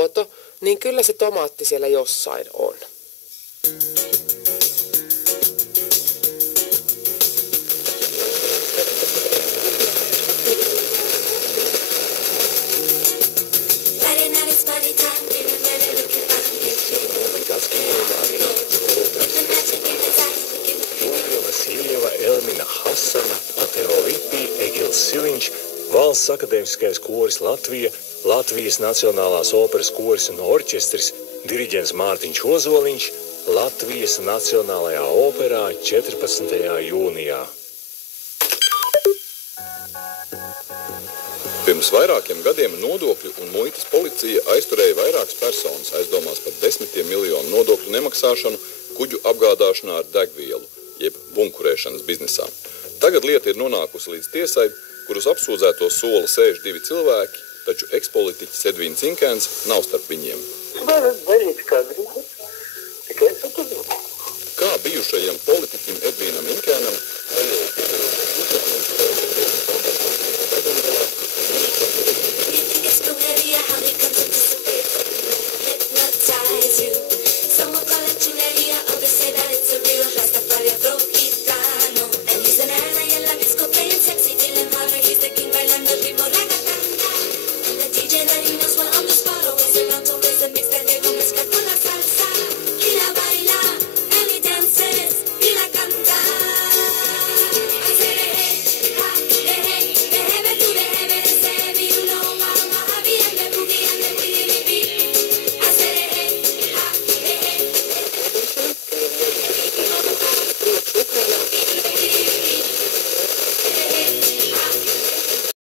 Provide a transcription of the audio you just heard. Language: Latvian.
muoto, niin kyllä se tomaatti siellä jossain on. Vassiljeva, Elmina Hassana, Mateo Lippi, Egils Siliņš, Valsts akadēmiskais koris Latvija, Latvijas Nacionālās operas koris un orķestris, diriģents Mārtiņš Ozoliņš, Latvijas Nacionālajā operā 14. jūnijā. Pirms vairākiem gadiem nodokļu un muitas policija aizturēja vairākas personas aizdomās par 10 miljonu nodokļu nemaksāšanu kuģu apgādāšanā ar degvielu, jeb bunkurēšanas biznesā. Tagad lieta ir nonākusi līdz tiesai, kurus apsūdzēto sola sēž 2 cilvēki, taču ekspolitiķis Edvīns Inkēns nav starp viņiem. Kā bijušajam politiķim Edvīnam Inkēnam